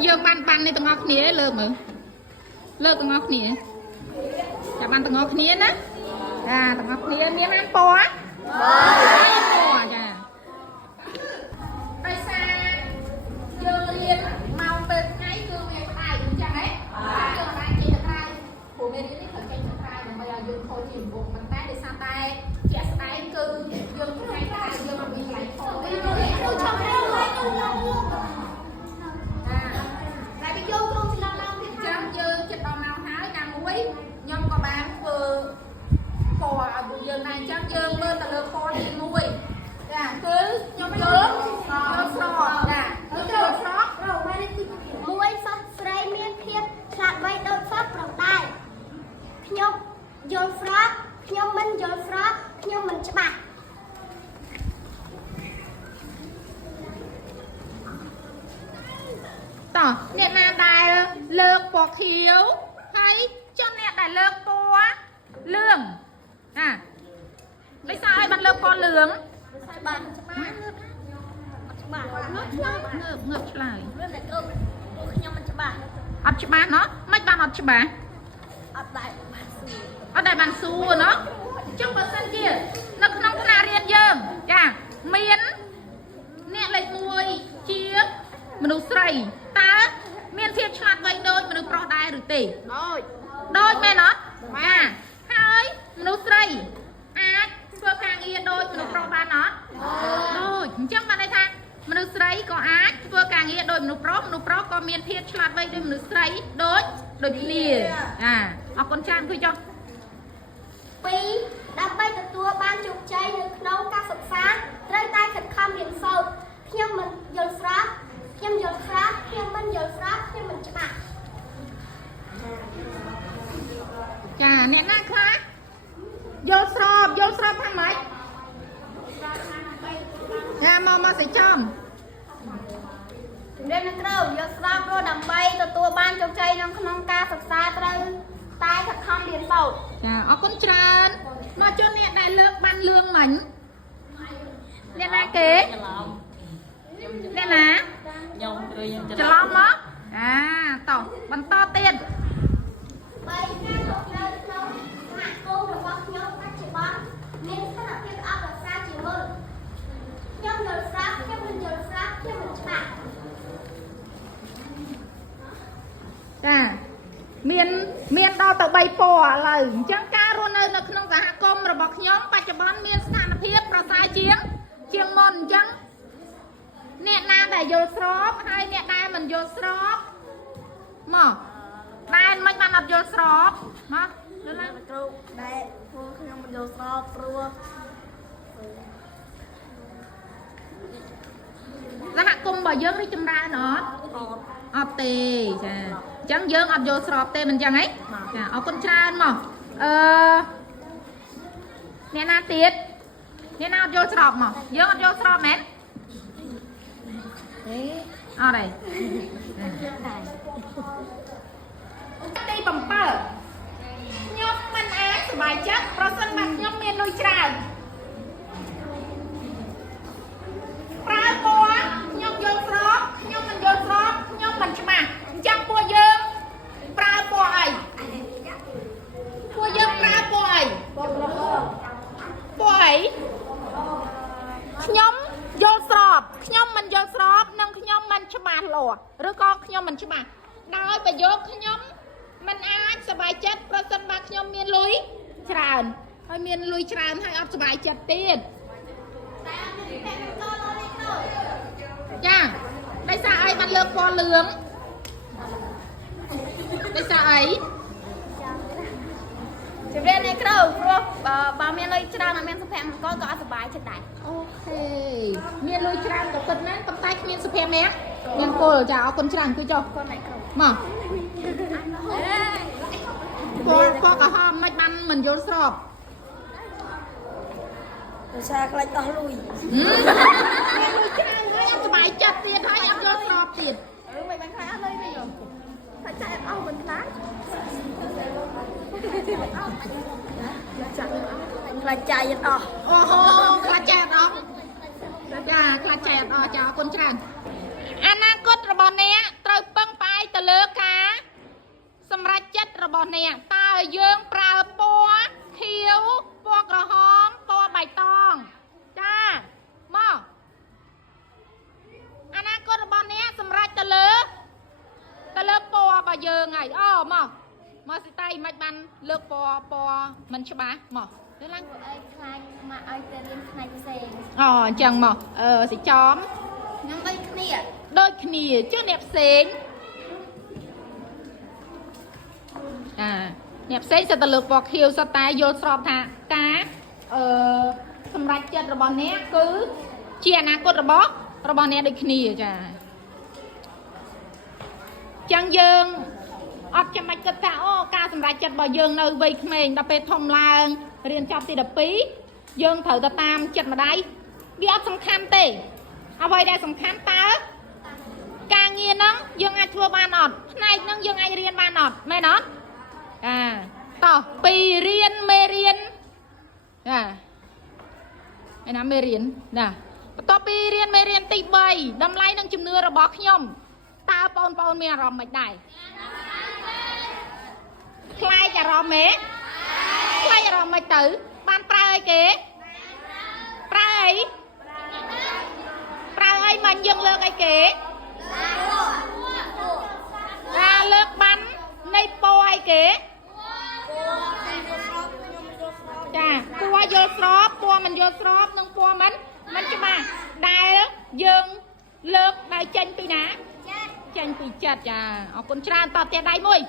dương ban này tao ngọc nía lơ mà lơ tao ngọc nía chả ban tao ngọc nía á à tao ngọc nía miếng ăn po á po chả đây xa dương liền màu từ ngay dương này phải đúng chẳng ấy dương này chỉ là hai của bên này phải trên hai mà bây giờ dương thôi thì buộc bàn tay để sang tay chả tay cứ dương ngay tay dương làm gì lại thôi lại bị vô luôn thì làm thì chẳng dương chết đòn nào hái đang muối nhưng có bán vừa cò dương này chắc dương lên là được kho thì nuôi cứ nhóm chớp sò cứ chớp sót muối sắt sấy miên thiệt sạt bay đôi sắt trong tay nhom dồn frog nhom mình dồn frog nhom mình chả bạc tỏ nè là đài lược bỏ khiếu hay cho nè đài lược bỏ lương à bây sao ai bắt lược bỏ lương ngược lại ấp chụp bán nó mấy bạn ấp chụp bán ở đây bàn xu nó trước bờ sân kia nó không có riêng dương chà miến nè lấy mùi chia mình đủ sầy ta miên thiệt chặt vậy đôi mình được pro đai được tỷ đôi mẹ nó à hai mình đủ sầy à vừa càng yên đôi mình được pro ba nó đôi chắc mà đây thang mình được sầy có á vừa càng yên đôi mình được pro có miên thiệt chặt vậy đôi mình được sầy đôi đôi lìa à học con trang thôi choปีดับไปแต่ตัวบ้านจุกใจนึกน้องการศึกษาเรื่องใต้ขัดคำเรียนโซ่เที่ยงมันยนฟรักเที่ยงยนฟรักเที่ยงมันยนฟรักเที่ยงมันจะบะ chà nè na khá vô sọp thang mấy à mà sẽ chom เรียนนักเรียนยนฟรักรู้ดับไปแต่ตัวบ้านจุกใจน้องการศึกษาเรื่องใต้ขัดคำเรียนโซ่ chà ở con tràn mà cho nè đại lược ban lương mảnh nè na kế nè na chả lom đó à tỏ bằng to tiền បីការលោកនៅក្នុងសហគមន៍របស់ខ្ញុំបច្ចុប្បន្នមានស្ថានភាពអបអរសាជាមុនខ្ញុំយល់ស្រាប់ខ្ញុំមិនយល់ស្រាប់ខ្ញុំមិនច្បាស់ chà miền đo tờ bay pò lời chẳng ca luôn nơi nó không cả công rồi bọc nhóm bạch cho bón miền sàn thiếp rồi sai chiếng môn chẳng nè na để vô shop hay nè đai mình vô shop mà đai mình bạn đọc vô shop mà được là đâyพวกខ្ញុំមិនយល់ស្របព្រោះ សហគមន៍របស់យើងរីកចម្រើនអត់អត់ទេចាអញ្ចឹងយើងអត់យកស្របទេមិនអញ្ចឹងហីចាអរគុណច្រើនមកអ្នកណាទៀតអ្នកណាអត់យកស្របមកយើងអត់យកស្របមែនអត់ទេទី7ខ្ញុំមិនអាចសប្បាយចិត្តប្រសិនបើខ្ញុំមានលុយច្រើនប្រើពណ៌ខ្ញុំយកស្របខ្ញុំមិនយកស្របខ្ញុំមិនច្បាស់អញ្ចឹងពួកយើងប្រើពណ៌អីពួកយើងប្រើពណ៌អីពណ៌អីខ្ញុំយកស្របខ្ញុំមិនយកស្របនិងខ្ញុំមិនច្បាស់លាស់ឬក៏ខ្ញុំមិនច្បាស់ដោយប្រយោគខ្ញុំមិនអាចសប្បាយចិត្តប្រសិនបើខ្ញុំមានលុយច្រើនហើយមានលុយច្រើនហើយអត់សប្បាយចិត្តទៀតចាដោយសារអីបានលើកពណ៌លឿងដោយសារអីជំរាបនេះគ្រូព្រោះបើមានលុយច្រើនអត់មានសុភមង្គលក៏អត់សុបាយចិត្តដែរអូខេមានលុយច្រើនក៏ពិតមែនប៉ុន្តែគ្មានសុភមង្គលចាអរគុណច្រើនគឺចុះគុណឯគ្រូមកពណ៌ក្រហមមិនបានមិនយល់ស្របដោយសារខ្លាចអស់លុយមានលុយច្រើនហើយអត់សុបាយចិត្តទៀតហើយអត់យល់ស្របទៀតមិនបានខ្លាចអស់លុយទេថាចាក់អស់មិនខ្លាចខ្លាចចាយអស់អូហូខ្លាចចាយអស់ចាខ្លាចចាយអស់ចាអរគុណច្រើនអនាគតរបស់អ្នកត្រូវពឹង មកសិតៃមិនបានលើកពមិនច្បាស់មកទៅឡើង អីខ្លាចមកឲ្យទៅរៀនផ្នែកផ្សេង អូអញ្ចឹងមកសិចំ នឹងដូចគ្នា ដូចគ្នាជឿអ្នកផ្សេងអ្នកផ្សេងសិតតែលើកពណ៌ខៀវសិតតែយល់ស្របថាការសម្រេចចិត្តរបស់អ្នកគឺជាអនាគតរបស់អ្នកដូចគ្នាចាចឹងយើងអត់ចាំបាច់គិតថាអូការសម្រេចចិត្តរបស់យើងនៅវ័យក្មេងដល់ពេលធំឡើងរៀនចប់ទី12យើងត្រូវទៅតាមចិត្តម្ដាយវាអត់សំខាន់ទេអ្វីដែលសំខាន់តើការងារហ្នឹងយើងអាចធ្វើបានអត់ផ្នែកហ្នឹងយើងអាចរៀនបានអត់មែនអត់តោះពីរៀនមេរៀនឯណាមេរៀនណាបន្ទាប់ពីរៀនមេរៀនទី3តម្លៃនិងជំនឿរបស់ខ្ញុំតើបងប្អូនមានអារម្មណ៍មិនដែរខ្លាចអារម្មណ៍ទេខ្លាចអារម្មណ៍មិនទៅបានប្រើអីគេប្រើអីមិនយើងលើកអីគេលើកបាននៃពណ៌អីគេចាពណ៌យល់ស្របពណ៌មិនយល់ស្របនិងពណ៌មិនច្បាស់ដែលយើងលើកដោយចេញពីណាចេញពីចិត្តចាអរគុណច្រើនតបទៀតដៃមួយ